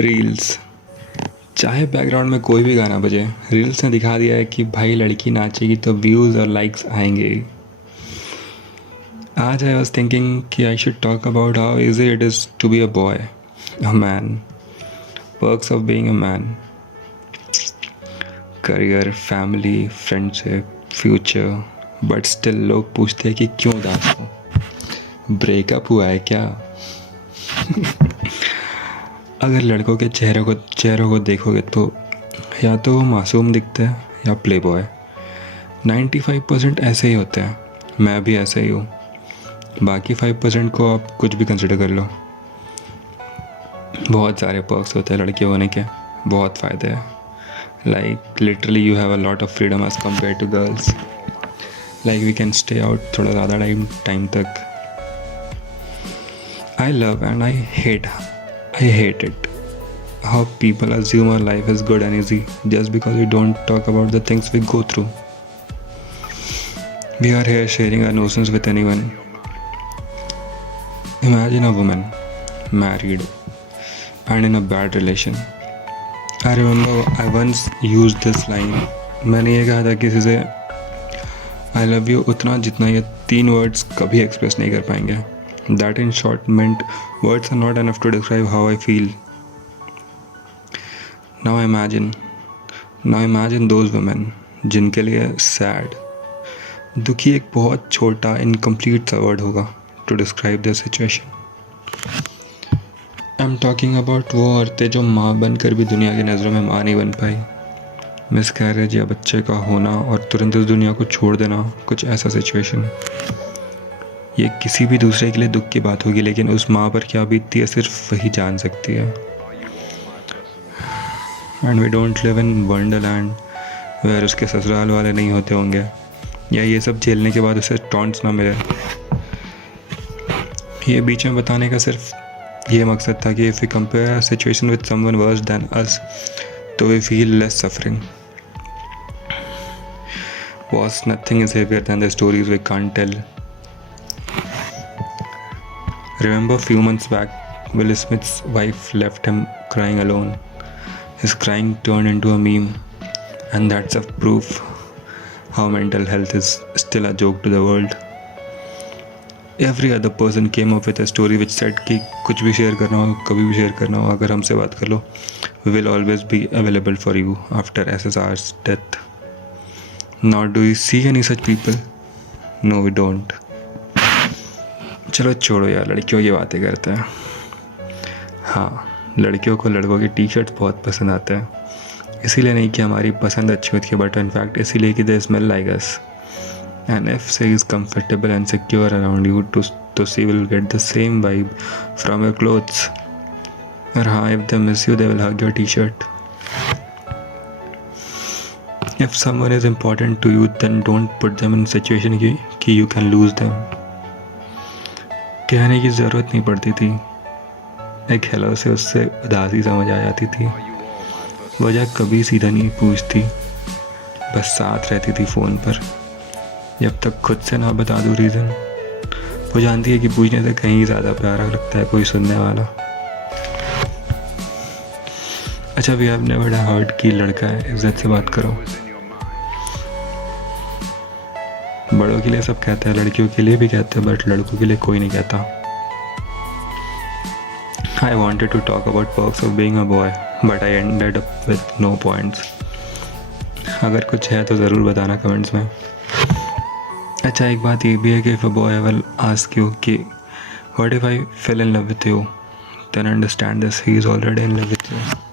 Reels, चाहे background में कोई भी गाना बजे, रील्स ने दिखा दिया है कि भाई लड़की नाचेगी तो व्यूज़ और लाइक्स आएंगे। आज आई वॉज थिंकिंग कि I should talk about how easy it is to be a boy, a man, perks of being a man, career, family, friendship, future, but still लोग पूछते हैं कि क्यों उदास हो, ब्रेकअप हुआ है क्या? अगर लड़कों के चेहरों को देखोगे तो या तो वो मासूम दिखते हैं या प्ले बॉय। 95% ऐसे ही होते हैं, मैं भी ऐसे ही हूँ। बाकी 5% को आप कुछ भी कंसिडर कर लो। बहुत सारे पर्क्स होते हैं लड़के होने के, बहुत फ़ायदे हैं। Like literally you have a lot of freedom as compare to girls. Like we can stay out थोड़ा ज़्यादा टाइम तक। I love and I hate it how people assume our life is good and easy just because we don't talk about the things we go through. We are here sharing our notions with anyone. Imagine a woman married and in a bad relation. I remember I once used this line. मैंने ये कहा था किसी से, I love you उतना जितना ये 3 words कभी एक्सप्रेस नहीं कर पाएंगे. That in short meant words are not enough to describe how I feel. Now imagine those women जिनके लिए sad, दुखी एक बहुत छोटा इनकम्प्लीट सा वर्ड होगा to describe their situation. I'm talking about वो औरतें जो माँ बनकर भी दुनिया की नज़रों में माँ नहीं बन पाई. मिसकैरेज या बच्चे का होना और तुरंत इस दुनिया को छोड़ देना, कुछ ऐसा सिचुएशन. ये किसी भी दूसरे के लिए दुख की बात होगी, लेकिन उस माँ पर क्या बीतती है सिर्फ वही जान सकती है. And we don't live in wonderland where उसके ससुराल वाले नहीं होते होंगे, या ये सब झेलने के बाद उसे टॉन्ट्स ना मिले. ये बीच में बताने का सिर्फ ये मकसद था कि if we compare situation with someone worse than us तो we feel less suffering. Boss, nothing is heavier than the stories we can't tell. Remember few months back, Will Smith's wife left him crying alone. His crying turned into a meme, and that's a proof how mental health is still a joke to the world. Every other person came up with a story which said कि कुछ भी share करना हो, कभी भी share करना हो, अगर हमसे बात कर लो, we will always be available for you after SSR's death. Now do you see any such people? No, we don't. चलो छोड़ो यार, लड़कियों की बातें करते हैं. हाँ, लड़कियों को लड़कों के टी शर्ट्स बहुत पसंद आते हैं. इसीलिए नहीं कि हमारी पसंद अच्छी होती है, बट इनफैक्ट इसीलिए कि they smell like us. And if she is comfortable and secure around you तो she will get the same vibe from your clothes. और हाँ, if they miss you they will hug your T shirt. If someone is important to you then don't put them in situation कि you can lose them. कहने की ज़रूरत नहीं पड़ती थी, एक हेलो से उससे उदासी समझ आ जाती थी. वजह कभी सीधा नहीं पूछती, बस साथ रहती थी फ़ोन पर. जब तक खुद से ना बता दूँ रीज़न, वो जानती है कि पूछने से कहीं ज़्यादा प्यारा लगता है कोई सुनने वाला. अच्छा, वी हैव नेवर हर्ट कि लड़का है, इज्जत से बात करो. बड़ों के लिए सब कहते हैं, लड़कियों के लिए भी कहते हैं, बट लड़कों के लिए कोई नहीं कहता. I wanted to talk about perks of being a boy, but I ended up with no points. अगर कुछ है तो ज़रूर बताना कमेंट्स में. अच्छा, एक बात ये भी है कि if a boy will ask you कि what if I fell in love with you, then understand this, he is already in love with you.